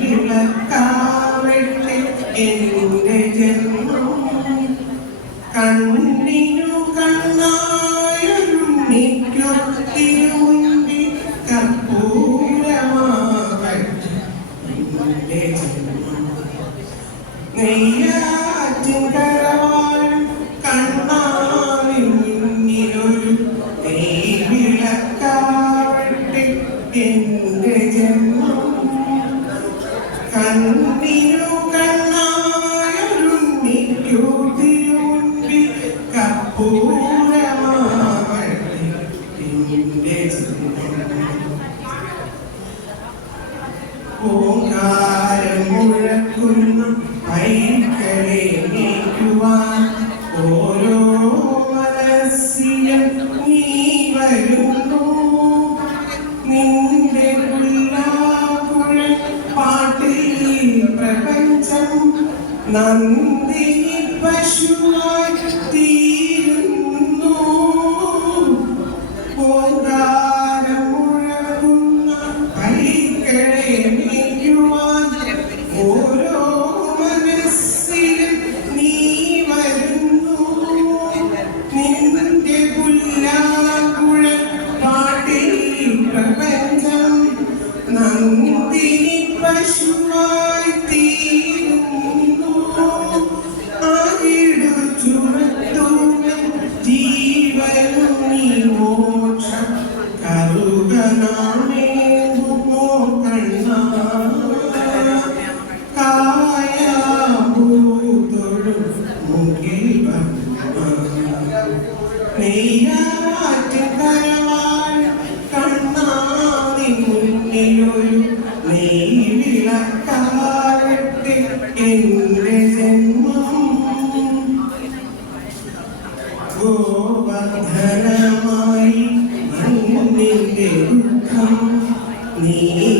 വിളക്കാവട്ടെ എന്റെ ജന്മം കണ്ണിനു കണ്ണായൊരുണ്ണിക്കൊത്തിരുമുണ്ടി കർപ്പൂരമാകട്ടെ എന്റെ ജന്മം നെയ്യാ ഓങ്കാരം മുഴക്കുന്ന പൈക്കളെ നീക്കുവാൻ. ഓരോ മനസ്സിലും നീ വരുന്നു. നിന്റെ പുല്ലാകുഴൽ പാട്ടിൽ പ്രപഞ്ചം നന്ദിനി പശുവായി തീരുന്നു ഓങ്കാരം ഗോവർദ്ധനമായി മണ്ണിന്റെ ദുഃഖം നീ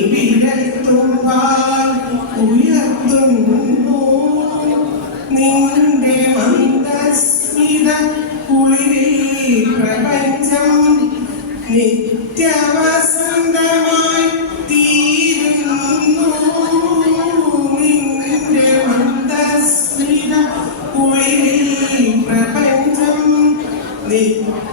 കുളിരിൽ പ്രപഞ്ചം നിത്യവസന്തമായി തീരുന്നു. നിന്റെ മന്ദസ്മിത കുളിരിൽ പ്രപഞ്ചം നിത്യവസന്തമായി